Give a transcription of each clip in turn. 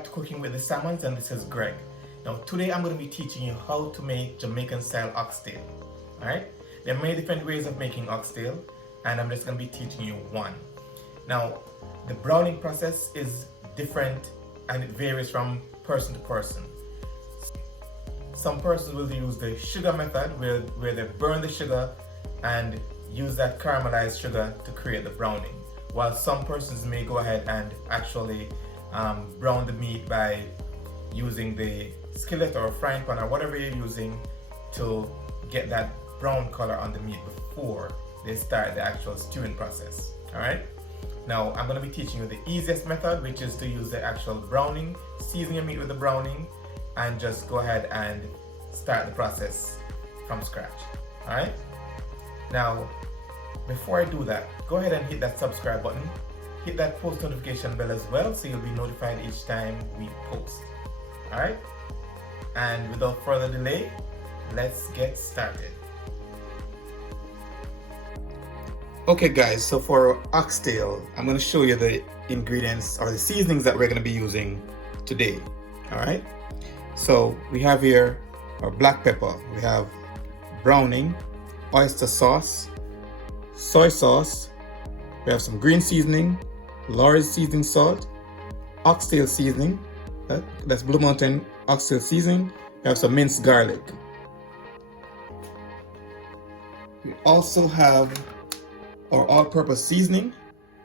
back to Cooking with the Salmons, and this is Greg. Now today I'm going to be teaching you how to make Jamaican Style Oxtail. Alright, there are many different ways of making oxtail, and I'm just going to be teaching you one. Now the browning process is different and it varies from person to person. Some persons will use the sugar method where they burn the sugar and use that caramelized sugar to create the browning, while some persons may go ahead and actually brown the meat by using the skillet or frying pan or whatever you're using to get that brown color on the meat before they start the actual stewing process. Alright, now I'm going to be teaching you the easiest method, which is to use the actual browning, season your meat with the browning, and just go ahead and start the process from scratch. Alright, now before I do that, go ahead and hit that subscribe button. Hit that post notification bell as well, so you'll be notified each time we post. Alright? And without further delay, let's get started. Okay guys, so for oxtail, I'm going to show you the ingredients or the seasonings that we're going to be using today. Alright? So we have here our black pepper, we have browning, oyster sauce, soy sauce, we have some green seasoning, Laurel's seasoning salt, oxtail seasoning, that's Blue Mountain oxtail seasoning. We have some minced garlic. We also have our all-purpose seasoning.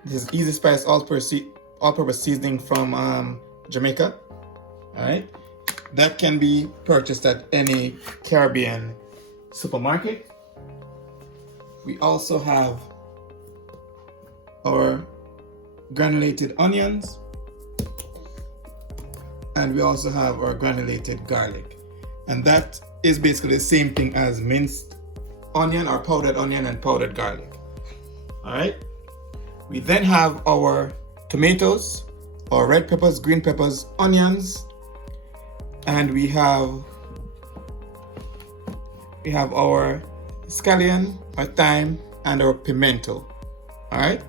This is Easy Spice all-purpose seasoning from Jamaica. Alright, that can be purchased at any Caribbean supermarket. We also have our granulated onions, and we also have our granulated garlic, and that is basically the same thing as minced onion or powdered onion and powdered garlic. Alright, we then have our tomatoes, our red peppers, green peppers, onions, and we have our scallion, our thyme, and our pimento. Alright,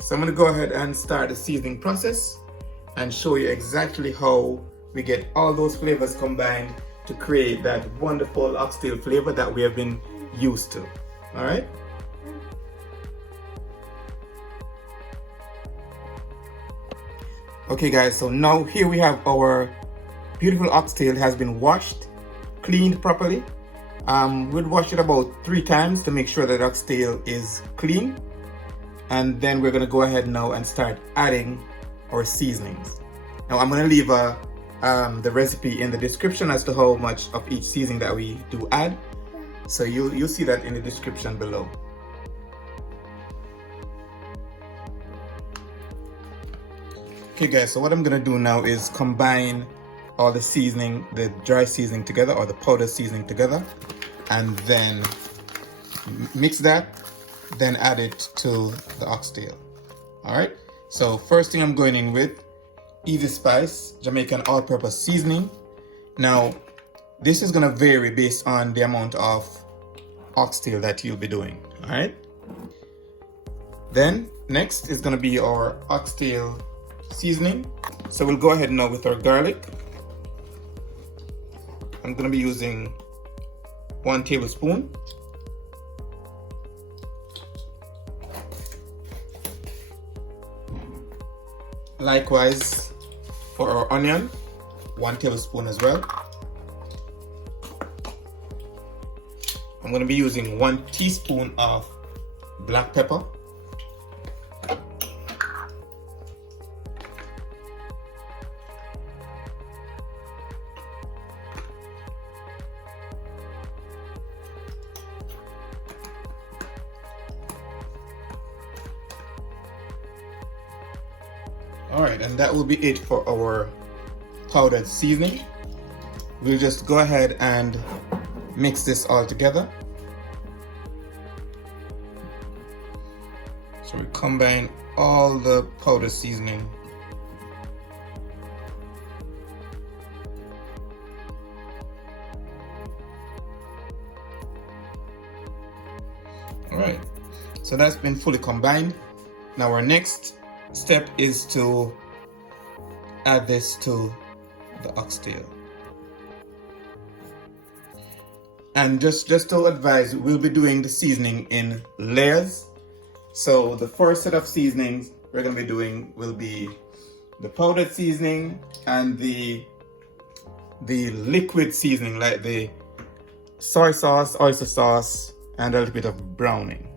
so I'm going to go ahead and start the seasoning process and show you exactly how we get all those flavors combined to create that wonderful oxtail flavor that we have been used to. Alright? Okay guys, so now here we have our beautiful oxtail. It has been washed, cleaned properly. We'll wash it about 3 times to make sure that oxtail is clean. And then we're going to go ahead now and start adding our seasonings. Now I'm going to leave the recipe in the description as to how much of each seasoning that we do add. So you'll see that in the description below. Okay guys, so what I'm going to do now is combine all the seasoning, the dry seasoning together or the powder seasoning together, and then mix that, then add it to the oxtail. Alright, so first thing I'm going in with Easy Spice Jamaican all-purpose seasoning. Now this is going to vary based on the amount of oxtail that you'll be doing. Alright, then next is going to be our oxtail seasoning. So we'll go ahead now with our garlic. I'm going to be using 1 tablespoon. Likewise for our onion, 1 tablespoon as well. I'm going to be using 1 teaspoon of black pepper. Alright, and that will be it for our powdered seasoning. We'll just go ahead and mix this all together. So we combine all the powdered seasoning. Alright, so that's been fully combined. Now our next step is to add this to the oxtail. And just to advise, we'll be doing the seasoning in layers. So the first set of seasonings we're going to be doing will be the powdered seasoning and the liquid seasoning, like the soy sauce, oyster sauce, and a little bit of browning.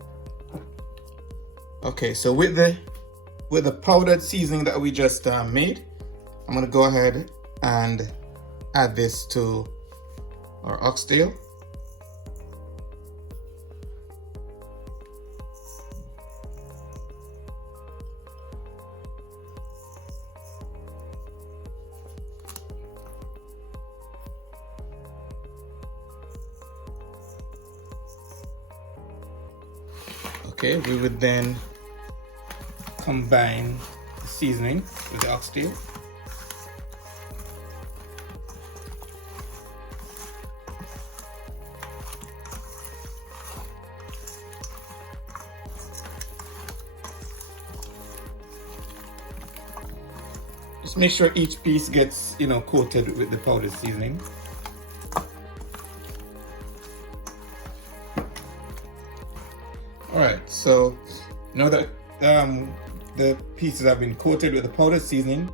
Okay, so with the powdered seasoning that we just made, I'm going to go ahead and add this to our oxtail. Okay, we would then combine the seasoning with the oxtail. Just make sure each piece gets, coated with the powdered seasoning. Alright, so now that the pieces have been coated with the powdered seasoning,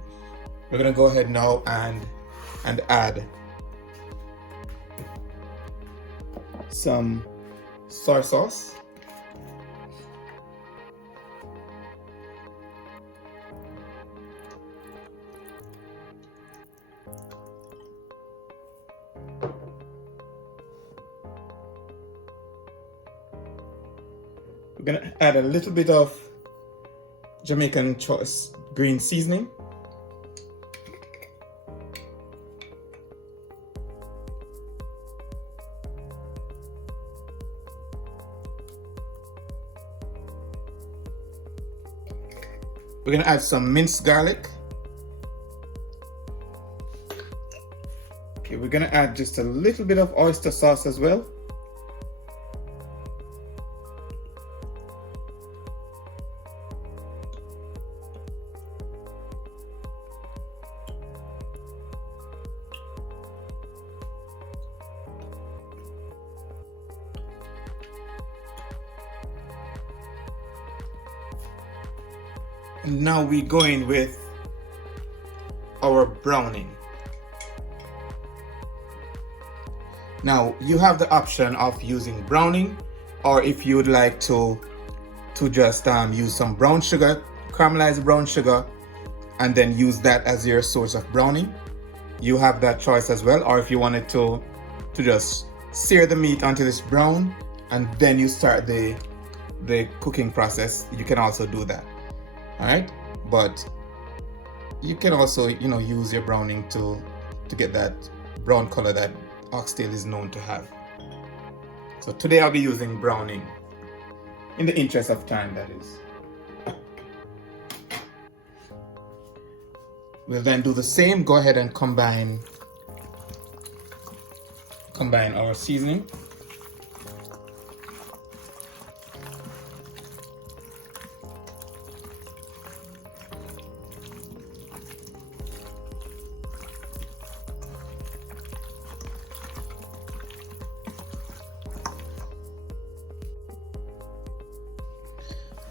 we're going to go ahead now and add some soy sauce. We're going to add a little bit of Jamaican choice green seasoning. We're going to add some minced garlic. Okay, we're going to add just a little bit of oyster sauce as well. Now we go in with our browning. Now you have the option of using browning, or if you would like to just use some brown sugar, caramelized brown sugar, and then use that as your source of browning. You have that choice as well. Or if you wanted to just sear the meat until it's brown and then you start the cooking process, you can also do that. All right, but you can also use your browning to get that brown color that oxtail is known to have. So today I'll be using browning, in the interest of time, that is. We'll then do the same. Go ahead and combine our seasoning.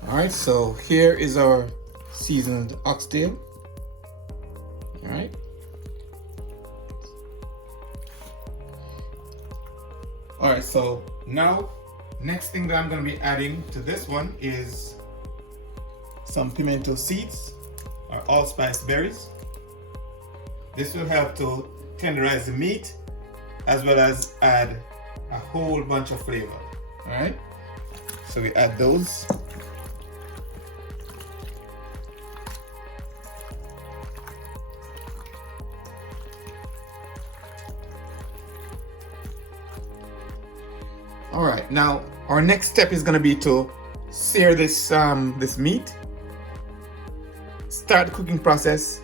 Alright, so here is our seasoned oxtail. Alright. Alright, so now, next thing that I'm going to be adding to this one is some pimento seeds, or allspice berries. This will help to tenderize the meat, as well as add a whole bunch of flavor. Alright, so we add those. All right, now our next step is going to be to sear this meat. Start the cooking process.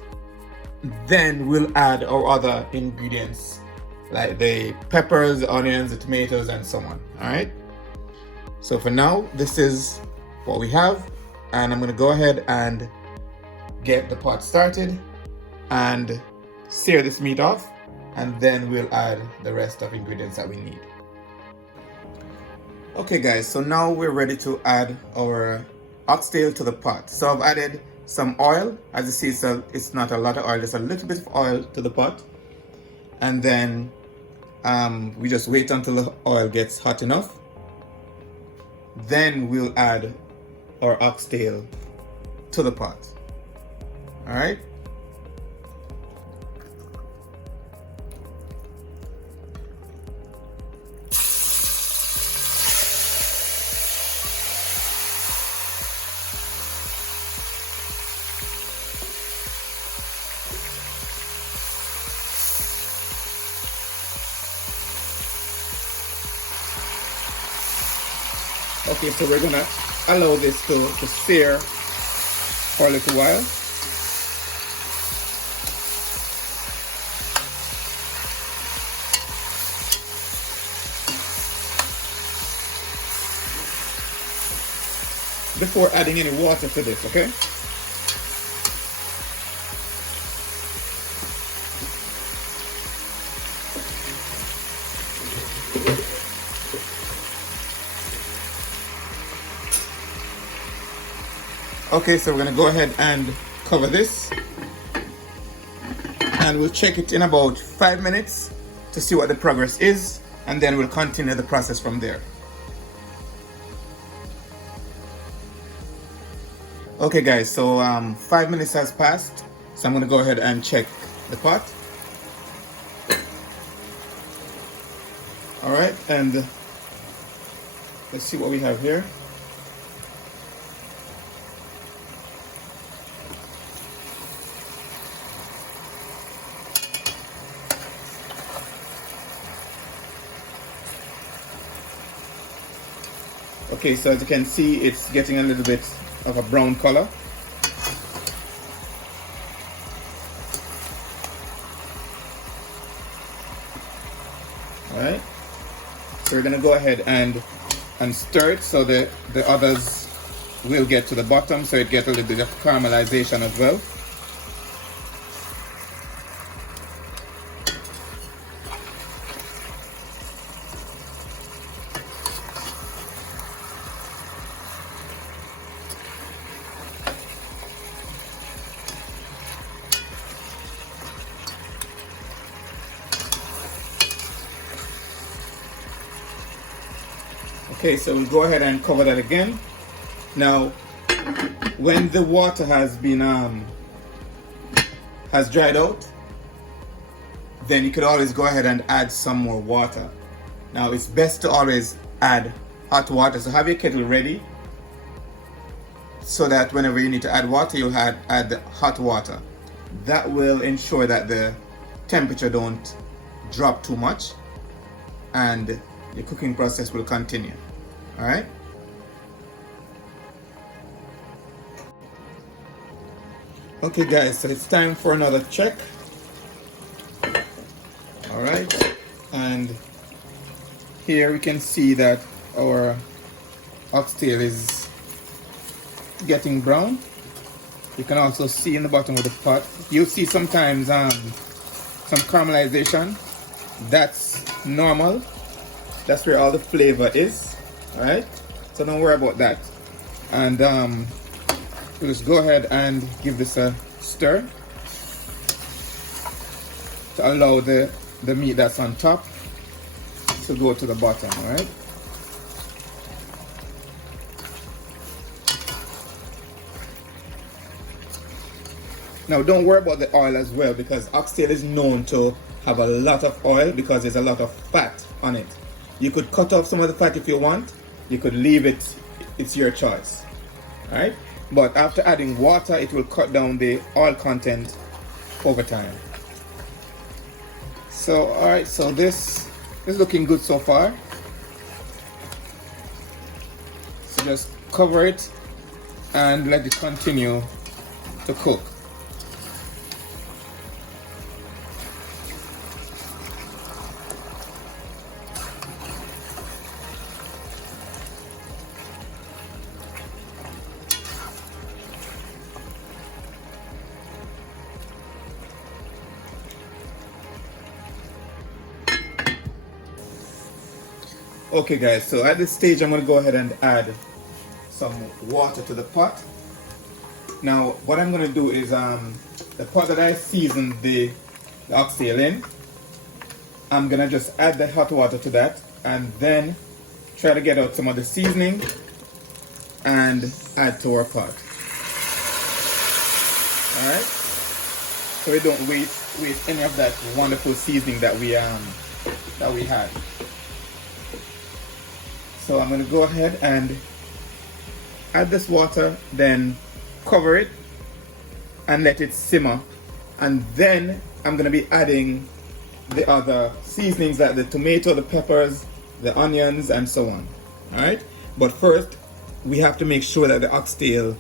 Then we'll add our other ingredients like the peppers, the onions, the tomatoes, and so on. All right. So for now, this is what we have, and I'm going to go ahead and get the pot started. and sear this meat off, and then we'll add the rest of ingredients that we need. Okay guys, so now we're ready to add our oxtail to the pot. So I've added some oil. As you see, so it's not a lot of oil, just a little bit of oil to the pot. And then we just wait until the oil gets hot enough. Then we'll add our oxtail to the pot. All right. Okay, so we're gonna allow this to sear for a little while. Before adding any water to this, okay? Okay, so we're gonna go ahead and cover this, and we'll check it in about 5 minutes to see what the progress is, and then we'll continue the process from there. Okay guys, so 5 minutes has passed, so I'm gonna go ahead and check the pot. All right, and let's see what we have here. Okay, so as you can see, it's getting a little bit of a brown color. All right, so we're gonna go ahead and stir it so the others will get to the bottom, so it gets a little bit of caramelization as well. Okay, so we'll go ahead and cover that again. Now, when the water has been has dried out, then you could always go ahead and add some more water. Now, it's best to always add hot water. So have your kettle ready, so that whenever you need to add water, you'll add the hot water. That will ensure that the temperature don't drop too much, and the cooking process will continue. All right. Okay guys, so it's time for another check. All right, and here we can see that our oxtail is getting brown. You can also see in the bottom of the pot, you'll see sometimes some caramelization. That's normal. That's where all the flavor is. All right, so don't worry about that. And we'll just go ahead and give this a stir to allow the meat that's on top to go to the bottom. All right. Now don't worry about the oil as well, because oxtail is known to have a lot of oil because there's a lot of fat on it. You could cut off some of the fat if you want. You could leave it. It's your choice. All right. But after adding water, it will cut down the oil content over time. So, all right. So this is looking good so far. So just cover it and let it continue to cook. Okay guys, so at this stage I'm going to go ahead and add some water to the pot. Now what I'm going to do is the pot that I seasoned the oxtail in, I'm going to just add the hot water to that and then try to get out some of the seasoning and add to our pot. Alright? So we don't waste any of that wonderful seasoning that we had. So I'm going to go ahead and add this water, then cover it and let it simmer. And then I'm going to be adding the other seasonings like the tomato, the peppers, the onions, and so on. Alright? But first, we have to make sure that the oxtail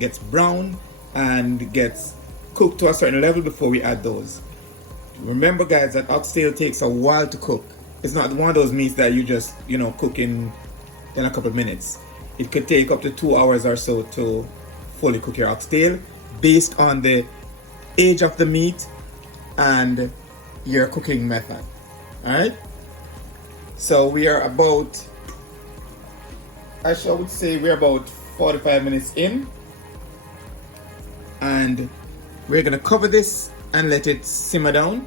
gets brown and gets cooked to a certain level before we add those. Remember guys, that oxtail takes a while to cook. It's not one of those meats that you just, cook in a couple of minutes. It could take up to 2 hours or so to fully cook your oxtail based on the age of the meat and your cooking method. Alright? So we are about, I would say we're about 45 minutes in. And we're going to cover this and let it simmer down.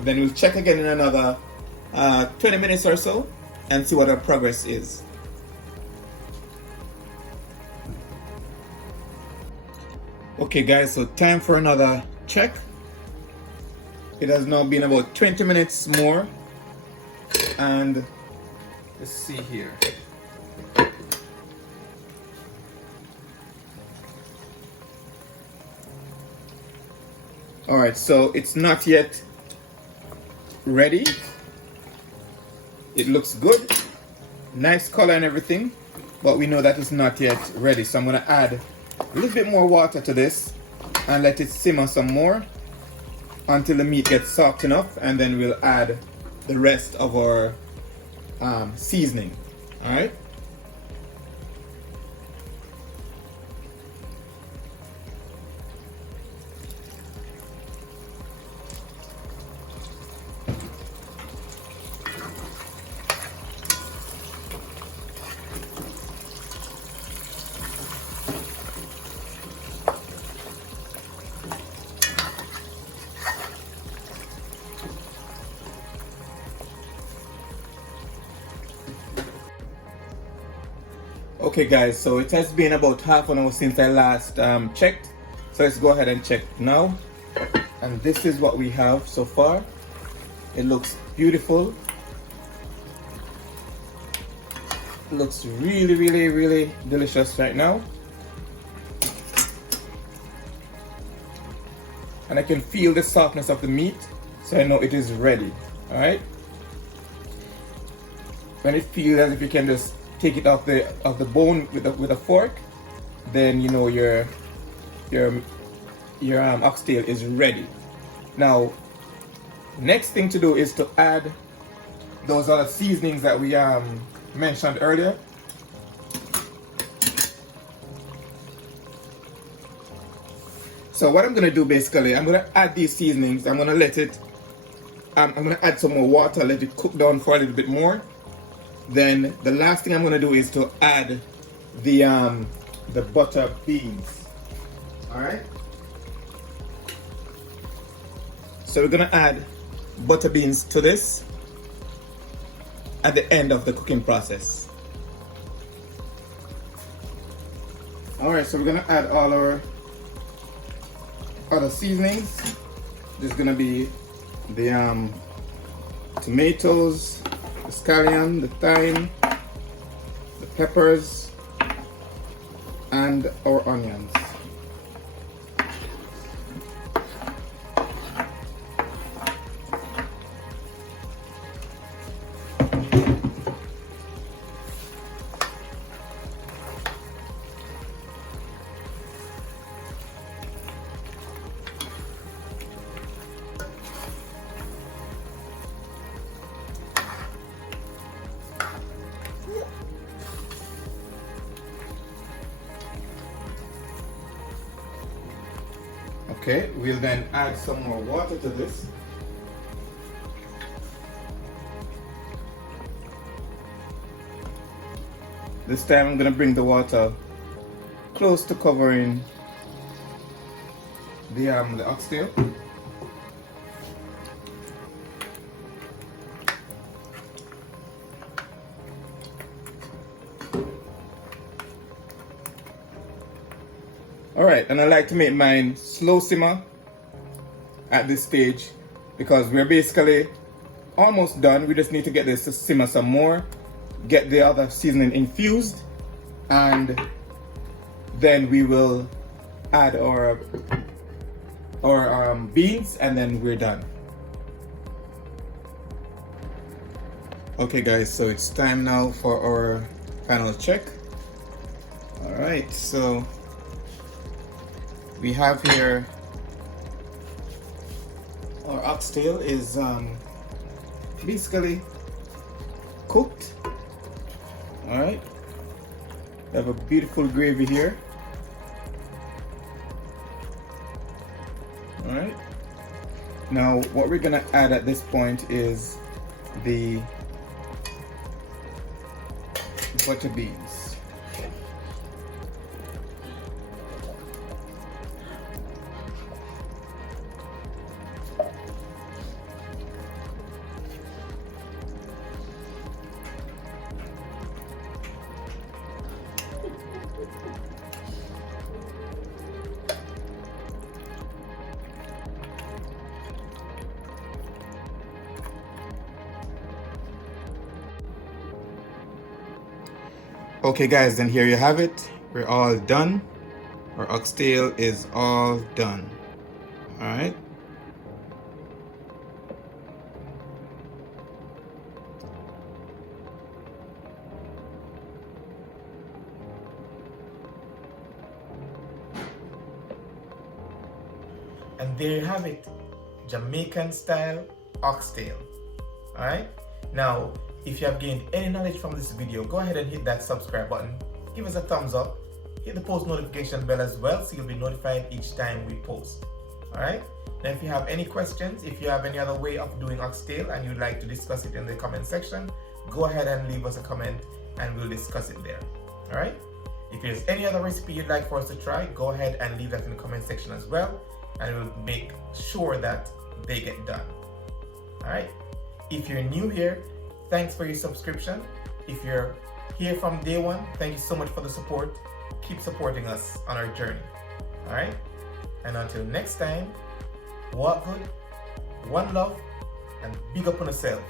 Then we'll check again in another 20 minutes or so and see what our progress is. Okay guys, so time for another check. It has now been about 20 minutes more, and let's see here. Alright, so it's not yet ready. It looks good, nice color and everything, but we know that it's not yet ready. So I'm going to add a little bit more water to this and let it simmer some more until the meat gets soft enough, and then we'll add the rest of our seasoning. Alright? Okay guys, so it has been about half an hour since I last checked. So let's go ahead and check now. And this is what we have so far. It looks beautiful. It looks really, really, really delicious right now. And I can feel the softness of the meat, so I know it is ready. Alright? When it feels as if you can just take it off the bone with a fork, then you know your oxtail is ready. Now, next thing to do is to add those other seasonings that we mentioned earlier. So what I'm gonna do basically, I'm gonna add these seasonings. I'm gonna let it. I'm gonna add some more water, let it cook down for a little bit more. Then the last thing I'm going to do is to add the butter beans. Alright? So we're going to add butter beans to this at the end of the cooking process. Alright, so we're going to add all our other seasonings. There's going to be the tomatoes, the scallion, the thyme, the peppers, and our onions. Okay, we'll then add some more water to this. This time I'm gonna bring the water close to covering the oxtail. Alright, and I like to make mine slow simmer at this stage because we're basically almost done. We just need to get this to simmer some more, get the other seasoning infused, and then we will add our beans, and then we're done. Okay guys, so it's time now for our final check. Alright, so we have here our oxtail is basically cooked. Alright, we have a beautiful gravy here. Alright, now what we're gonna add at this point is the butter beans. Okay guys, then here you have it. We're all done. Our oxtail is all done. Alright. And there you have it. Jamaican style oxtail. Alright. Now, if you have gained any knowledge from this video, go ahead and hit that subscribe button, give us a thumbs up, hit the post notification bell as well so you'll be notified each time we post. Alright? Now if you have any questions, if you have any other way of doing oxtail and you'd like to discuss it in the comment section, go ahead and leave us a comment and we'll discuss it there. Alright? If there's any other recipe you'd like for us to try, go ahead and leave that in the comment section as well, and we'll make sure that they get done. Alright? If you're new here, thanks for your subscription. If you're here from day one, thank you so much for the support. Keep supporting us on our journey. Alright? And until next time, walk good, one love, and big up on yourself.